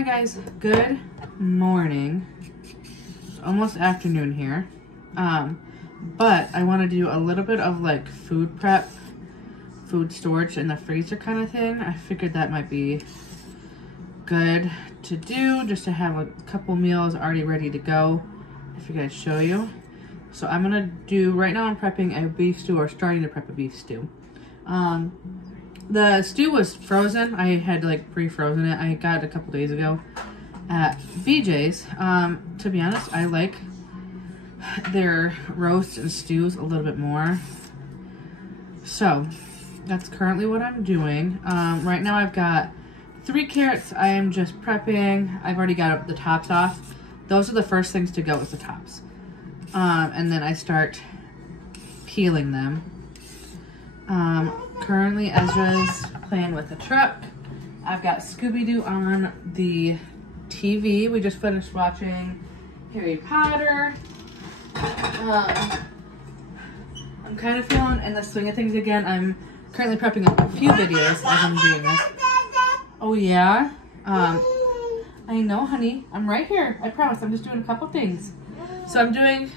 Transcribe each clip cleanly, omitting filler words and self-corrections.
Hi guys, good morning. It's almost afternoon here. But I want to do a little bit of like food prep, food storage in the freezer kind of thing. I figured that might be good to do, just to have a couple meals already ready to go. I figured I'd show you. So I'm gonna do, right now I'm prepping a beef stew, or starting to prep a beef stew. The stew was frozen. I had like pre-frozen it. I got it a couple days ago at BJ's. To be honest, I like their roasts and stews a little bit more. So that's currently what I'm doing. Right now I've got 3 carrots. I am just prepping. I've already got the tops off. Those are the first things to go, is the tops. And then I start peeling them. Currently Ezra's playing with a truck. I've got Scooby-Doo on the TV. We just finished watching Harry Potter. I'm kind of feeling in the swing of things again. I'm currently prepping a few videos as I'm doing this. Oh yeah? I know, honey. I'm right here. I promise. I'm just doing a couple things. So I'm doing,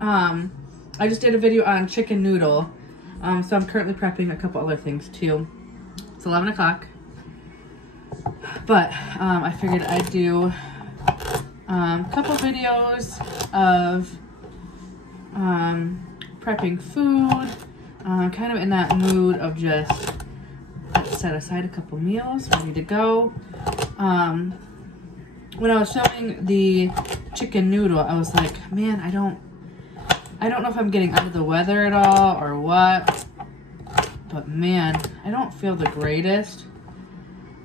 I just did a video on chicken noodle. So I'm currently prepping a couple other things too. It's 11 o'clock. But I figured I'd do a couple videos of prepping food. Kind of in that mood of just set aside a couple meals ready to go. When I was showing the chicken noodle, I was like, man, I don't know if I'm getting under the weather at all or what, but man, I don't feel the greatest.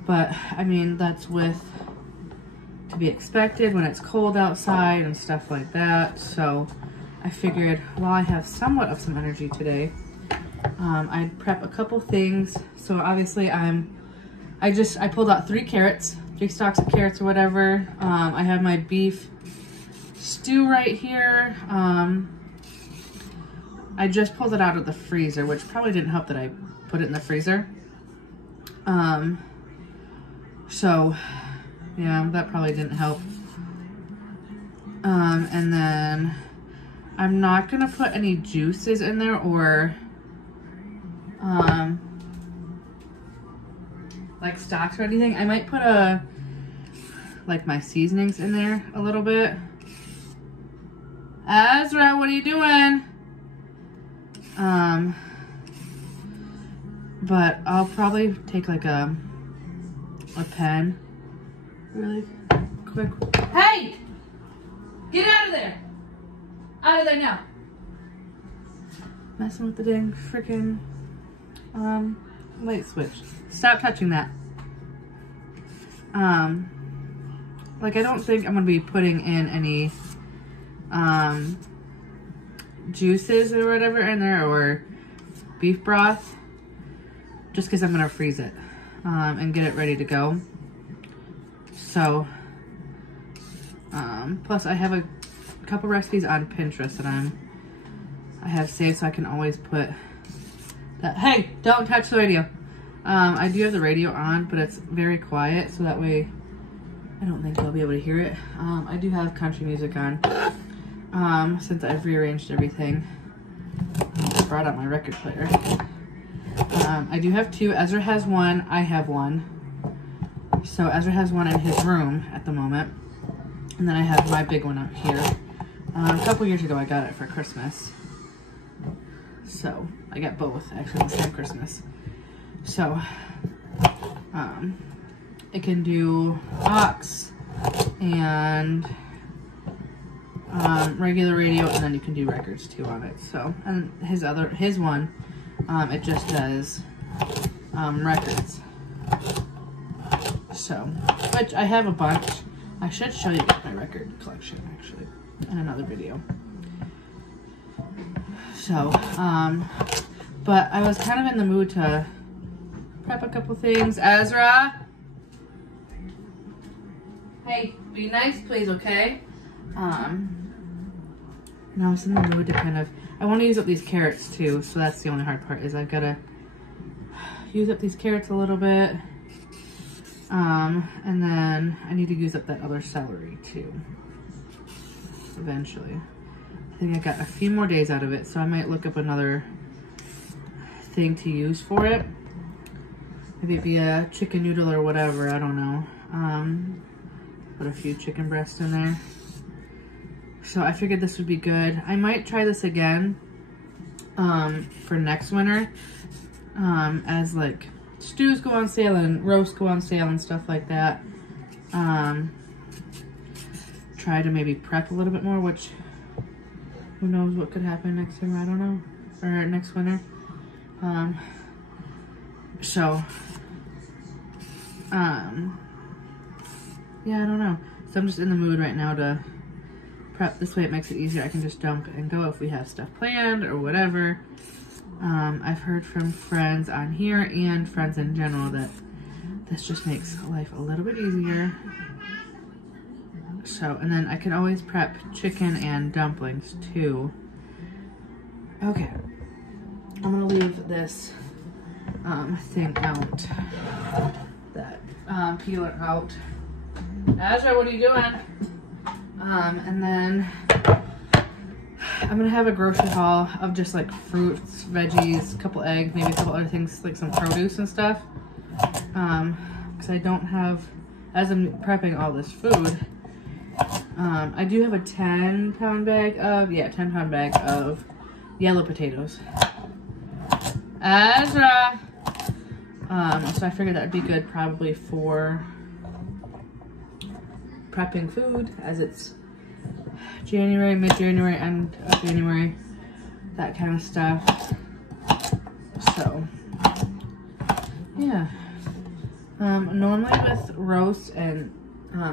But I mean, that's to be expected when it's cold outside and stuff like that. So I figured, while I have somewhat of some energy today, I'd prep a couple things. So obviously I pulled out 3 carrots, 3 stalks of carrots or whatever. I have my beef stew right here. I just pulled it out of the freezer, which probably didn't help that I put it in the freezer. So yeah, that probably didn't help. And then I'm not gonna put any juices in there or like stocks or anything. I might put like my seasonings in there a little bit. Ezra, what are you doing? But I'll probably take like a pen really quick. Hey! Get out of there! Out of there now! Messing with the dang freaking light switch. Stop touching that. Like, I don't think I'm gonna be putting in any juices or whatever in there, or beef broth, just because I'm gonna freeze it and get it ready to go. So plus I have a couple recipes on Pinterest that I have saved, so I can always put that. Hey, don't touch the radio. I do have the radio on, but it's very quiet, so that way I don't think I'll be able to hear it. I do have country music on. Since I've rearranged everything. I brought out my record player. I do have 2. Ezra has 1. I have 1. So Ezra has 1 in his room at the moment. And then I have my big one out here. A couple years ago I got it for Christmas. So I got both actually the same Christmas. So it can do aux and regular radio, and then you can do records too on it. So, and his one, it just does records. So, which I have a bunch. I should show you my record collection actually in another video. So, but I was kind of in the mood to prep a couple things. Ezra, hey, be nice please, okay? And I was in the mood to kind of, I want to use up these carrots too, so that's the only hard part, is I've got to use up these carrots a little bit. And then I need to use up that other celery too, eventually. I think I got a few more days out of it, so I might look up another thing to use for it. Maybe it'd be a chicken noodle or whatever, I don't know. Put a few chicken breasts in there. So I figured this would be good. I might try this again for next winter, as like stews go on sale and roasts go on sale and stuff like that. Try to maybe prep a little bit more, which who knows what could happen next summer, I don't know, or next winter. Yeah, I don't know. So I'm just in the mood right now to prep. This way it makes it easier. I can just dump and go if we have stuff planned or whatever. I've heard from friends on here and friends in general that this just makes life a little bit easier. So, and then I can always prep chicken and dumplings too. Okay, I'm gonna leave this thing out, that peeler out. Azra, what are you doing? And then I'm gonna have a grocery haul of just like fruits, veggies, a couple eggs, maybe a couple other things, like some produce and stuff. Because I don't have, as I'm prepping all this food, I do have a 10-pound bag of, 10-pound bag of yellow potatoes. Azra! So I figured that would be good probably for prepping food, as it's January, mid-January, end of January, that kind of stuff. So, yeah. Normally with roasts and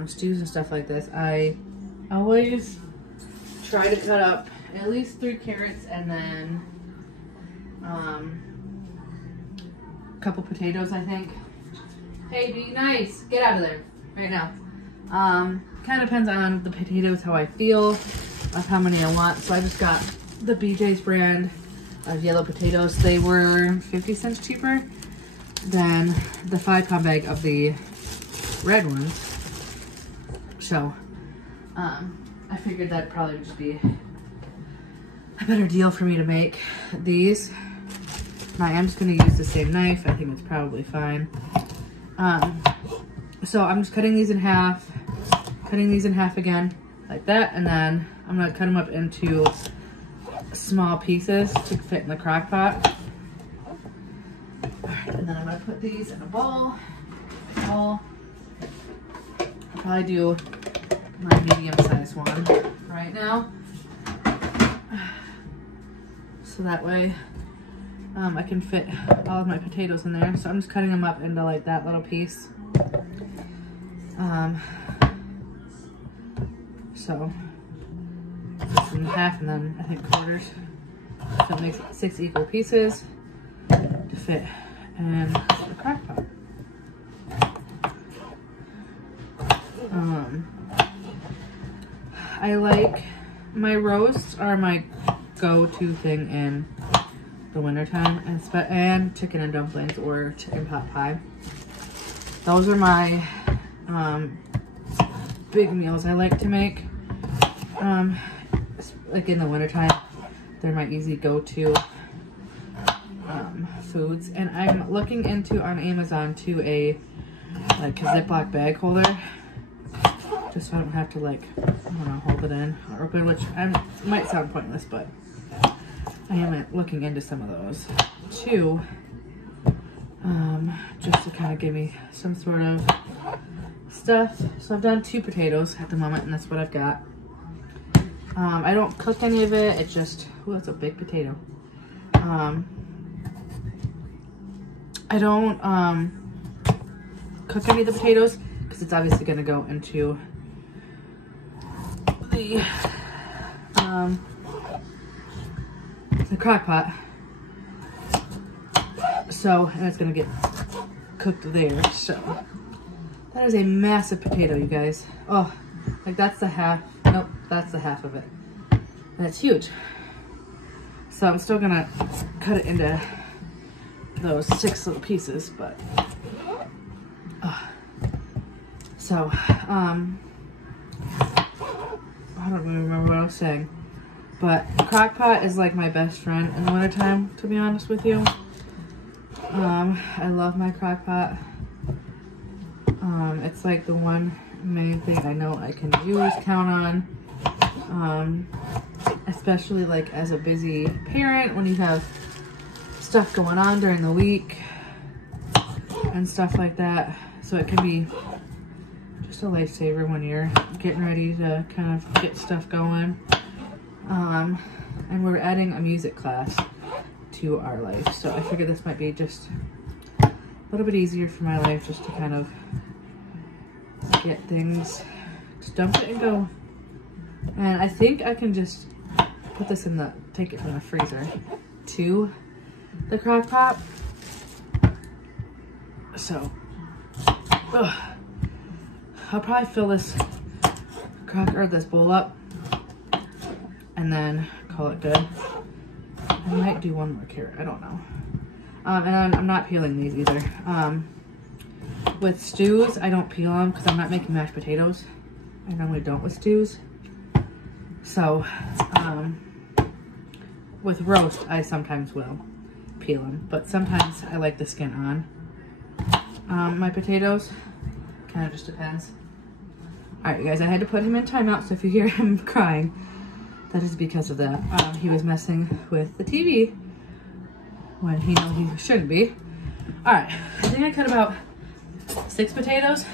stews and stuff like this, I always try to cut up at least 3 carrots and then a couple potatoes, I think. Hey, be nice. Get out of there right now. Kind of depends on the potatoes, how I feel, of how many I want. So I just got the BJ's brand of yellow potatoes. They were 50 cents cheaper than the 5-pound bag of the red ones. So, I figured that'd probably just be a better deal for me to make these. Now I am just gonna use the same knife. I think it's probably fine. So I'm just cutting these in half again, like that, and then I'm gonna cut them up into small pieces to fit in the crock pot. And then I'm gonna put these in a bowl. I'll probably do my medium-sized one right now, so that way I can fit all of my potatoes in there. So I'm just cutting them up into like that little piece. So in half and then I think quarters. So it makes 6 equal pieces to fit in the crock pot. I like, my roasts are my go-to thing in the wintertime, and chicken and dumplings or chicken pot pie. Those are my big meals I like to make. Like in the wintertime, they're my easy go-to foods. And I'm looking into on Amazon too a Ziploc bag holder, just so I don't have to like, I don't know, hold it in or open, which might sound pointless, but I am looking into some of those too, just to kind of give me some sort of stuff. So I've done 2 potatoes at the moment, and that's what I've got. I don't cook any of it. It's just, oh, that's a big potato. I don't cook any of the potatoes because it's obviously going to go into the crock pot. So, and it's going to get cooked there. So, that is a massive potato, you guys. Oh, like that's the half. Nope, that's the half of it. And it's huge. So I'm still gonna cut it into those 6 little pieces, but So, I don't even remember what I was saying. But crock pot is like my best friend in the wintertime, to be honest with you. I love my crock pot. It's like the one main thing I know I can use, count on. Especially like as a busy parent when you have stuff going on during the week and stuff like that. So it can be just a lifesaver when you're getting ready to kind of get stuff going. And we're adding a music class to our life. So I figured this might be just a little bit easier for my life, just to kind of get things, just dump it and go. And I think I can just put this in take it from the freezer to the crock pot. So, I'll probably fill this this bowl up and then call it good. I might do one more carrot, I don't know. And I'm not peeling these either. With stews, I don't peel them because I'm not making mashed potatoes. I normally don't with stews. So, with roast, I sometimes will peel them, but sometimes I like the skin on. My potatoes, kind of just depends. All right, you guys, I had to put him in timeout, so if you hear him crying, that is because of that. He was messing with the TV when he knows he shouldn't be. All right, I think I cut about 6 potatoes,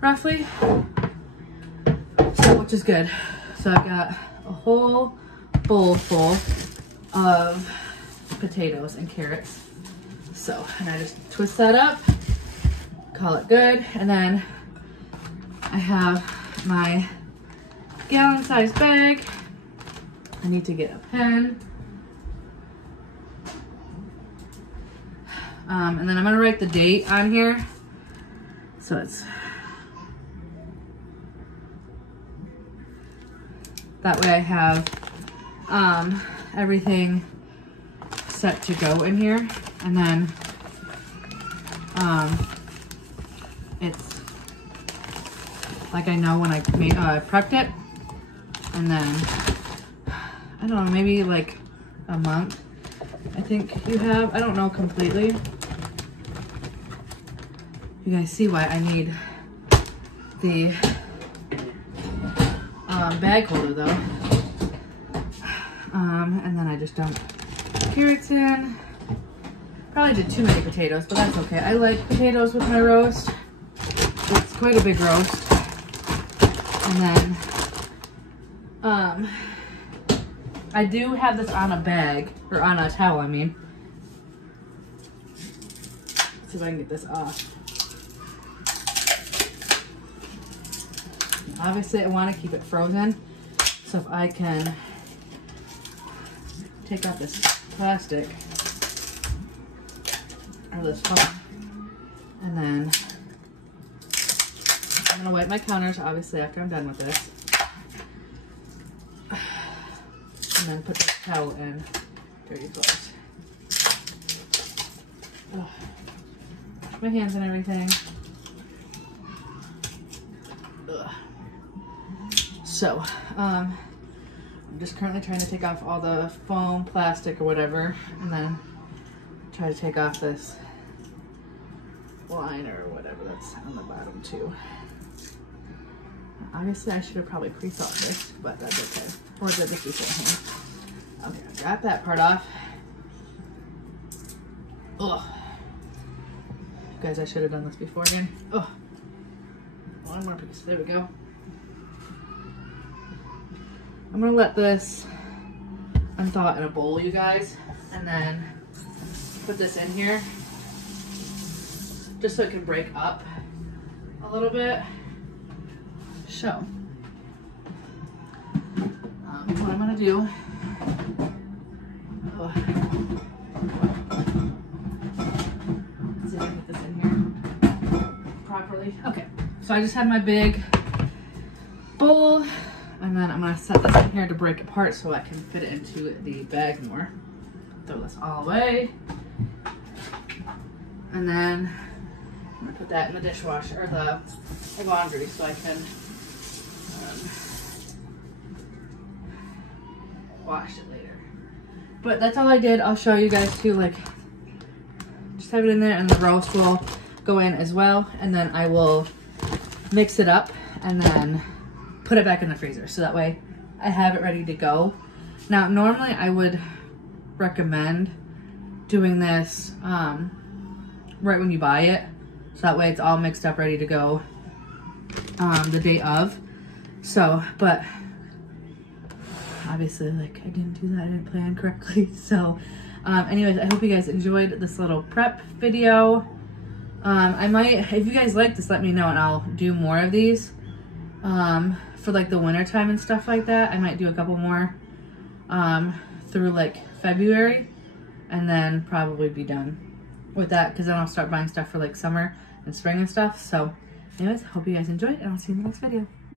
roughly, so, which is good. So I've got a whole bowl full of potatoes and carrots. So, and I just twist that up, call it good, and then I have my gallon-sized bag. I need to get a pen. And then I'm gonna write the date on here. So it's, that way I have everything set to go in here. And then it's like I know when I prepped it. And then I don't know, maybe like a month I think you have. I don't know completely. You guys see why I need the bag holder though. And then I just dump carrots in. Probably did too many potatoes, but that's okay. I like potatoes with my roast. It's quite a big roast. And then I do have this on a bag, or on a towel, I mean. Let's see if I can get this off. Obviously, I want to keep it frozen, so if I can take out this plastic, or this foam, and then I'm going to wipe my counters, obviously, after I'm done with this. And then put this towel in dirty clothes. Wash my hands and everything. Ugh. So, I'm just currently trying to take off all the foam, plastic, or whatever, and then try to take off this line or whatever that's on the bottom too. Obviously, I should have probably pre-thought this, but that's okay. Or did this beforehand. Okay, I got that part off. Ugh. You guys, I should have done this beforehand. Ugh. One more piece. There we go. I'm gonna let this unthaw in a bowl, you guys, and then put this in here just so it can break up a little bit. So, what I'm gonna do, let's see if I can put this in here properly. Okay, so I just have my big bowl, and then I'm gonna set this in here to break apart so I can fit it into the bag more. Throw this all away, and then I'm gonna put that in the dishwasher or the laundry so I can wash it later. But that's all I did. I'll show you guys too, like, just have it in there, and the roast will go in as well, and then I will mix it up and then put it back in the freezer so that way I have it ready to go. Now normally I would recommend doing this right when you buy it, so that way it's all mixed up ready to go the day of. So, but obviously, like, I didn't do that, I didn't plan correctly. So anyways, I hope you guys enjoyed this little prep video. I might, if you guys like this, let me know and I'll do more of these for like the winter time and stuff like that. I might do a couple more through like February and then probably be done with that, because then I'll start buying stuff for like summer and spring and stuff. So anyways, hope you guys enjoyed, and I'll see you in the next video.